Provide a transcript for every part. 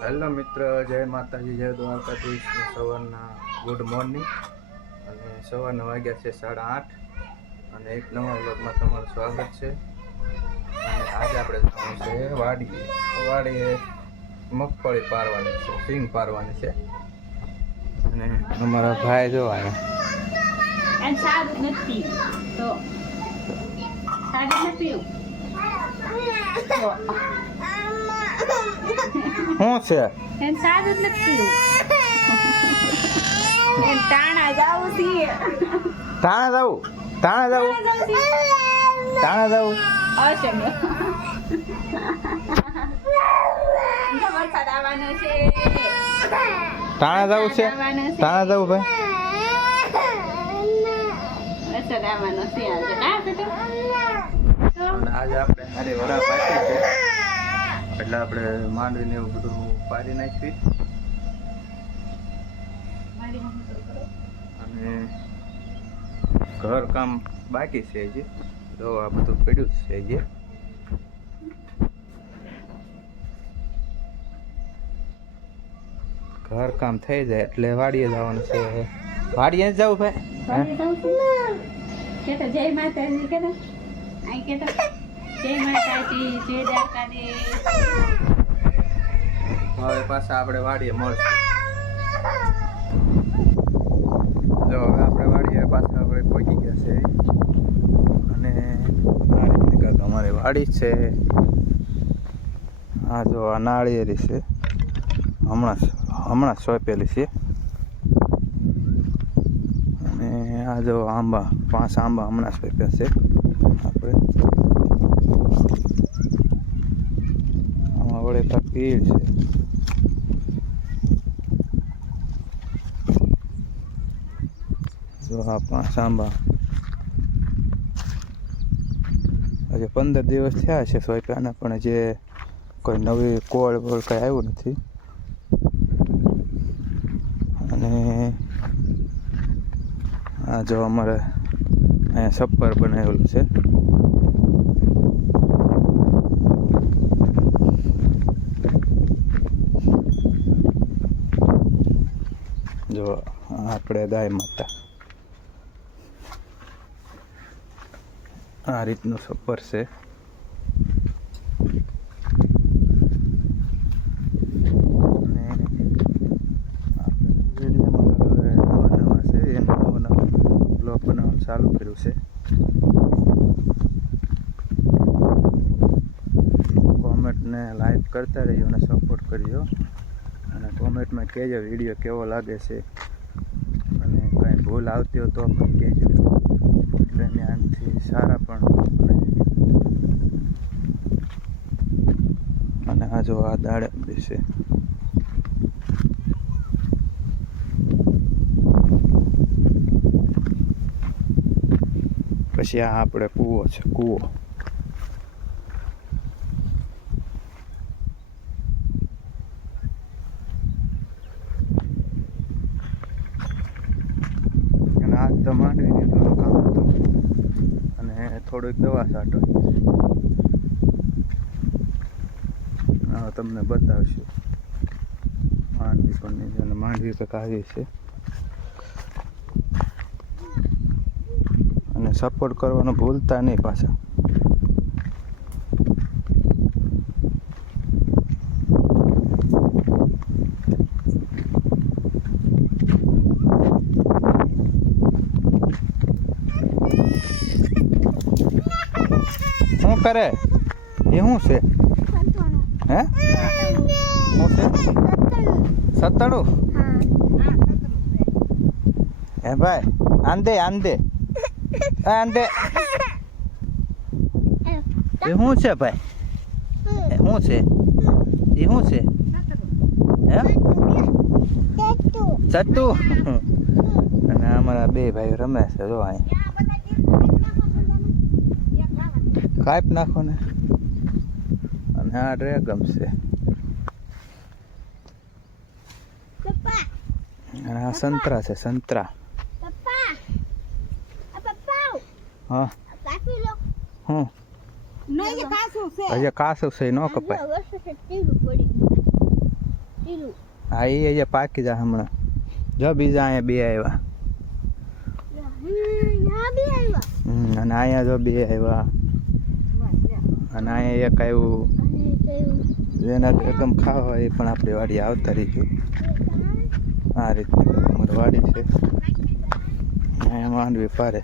Hello મિત્ર, જય માતાજી, જય દ્વારકાધીશ. સવારના ગુડ મોર્નિંગ અને સવારના વાગ્યા છે 8:30 અને એક નવા વ્લોગમાં તમારું સ્વાગત છે. અને આજે આપણે જવાનું છે વાડીએ મગફળી પારવાની છે, સિંગ પારવાની છે. અને અમારા ભાઈ જો આવ્યા. શું છે તાણા જવું છે ભાઈ. આજે આપણે મારી વરા પાકી છે એટલે આપણે માંડવીને એવું બધું પારી નાખી અને ઘર કામ બાકી છે હજી. તો આ બધું પડ્યું છે હજી. ઘર કામ થઈ જાય એટલે વાડીએ જવાનું છે. વાડીએ જ જવું ભાઈ. જય માતાજી કે જય માતાજી, જય દ્વારકાધીશ. હવે પાછા આપણે વાડીએ મળશું. જો હવે આપણે વાડીએ પાછા આપણે પહોંચી ગયા છે અને અમારી વાડી છે. આ જો આ નાળિયેરી છે, હમણાં સોંપેલી છે. અને આ જો આંબા, 5 આંબા હમણાં સોંપ્યા છે આપણે. આમાં વળે પીર છે. જો આ 5 આંબા હજુ 15 દિવસ થયા છે સોંપ્યાના, પણ જે કોઈ નવી કોળ કંઈ આવ્યું નથી. અને આ જો અમારે અહીંયા છપ્પર બનાવેલું છે. જો આપણે ગાય માતા આ રીતનું છપ્પર છે. ચાલુ કર્યું છે. કોમેન્ટને લાઈક કરતા રહેજો અને સપોર્ટ કરજો. અને કોમેન્ટમાં કહેજો વિડીયો કેવો લાગે છે અને કાંઈ ભૂલ આવતી હોય તો પણ કહેજો, એટલે આનાથી સારા પણ. અને આ જો આ દાડમ છે. પછી આ આપણે કૂવો છે, કૂવો. અને આજ તો માંડવીની થોડું કામ હતું અને થોડુંક દવા છાંટો. હા, તમને બતાવશું માંડવી પણ. અને માંડવી કંઈક આવી છે. અને સપોર્ટ કરવાનું ભૂલતા નહીં પાછા. શું કરે એ? શું છે હે? શું છે? સતડું હે ભાઈ? આંદે આંદે આંદે એ શું છે ભાઈ? શું છે એ? શું છે હે? ચટ્ટુ. અને અમારા બે ભાઈ રમે છે. જો અહીં કાપ નાખો ને. અને આ ડ્રેગન છે. અને આ સંતરા છે, સંતરા. હા હું હજી કાસું છે, ન કપાય. ઈલું હા એ અહીંયા પાકી જાય હમણાં. જો બીજા અહીંયા બે આવ્યા. યા બી આવ્યા અને અહીંયા જો બે આવ્યા. અને અહીંયા એક આવ્યું. અને કેવું જેના એકદમ ખાવા હોય એ પણ આપણી વાડી આવતા રહીશું. આ રીતની અમારી વાડી છે. અહીંયા માંડવી પારે.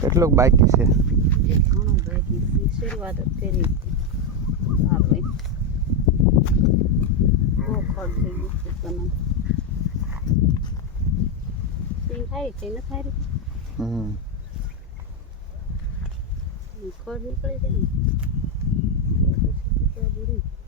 કેટલુંક બાકી છે? ઘણું બાકી છે શરૂઆત જ કરી આપણે બહુ ખડ થઈ ગયું છે તમને સિંગ ખાઈ છે ને ખાઈ ખડ નીકળી જાય ને પછી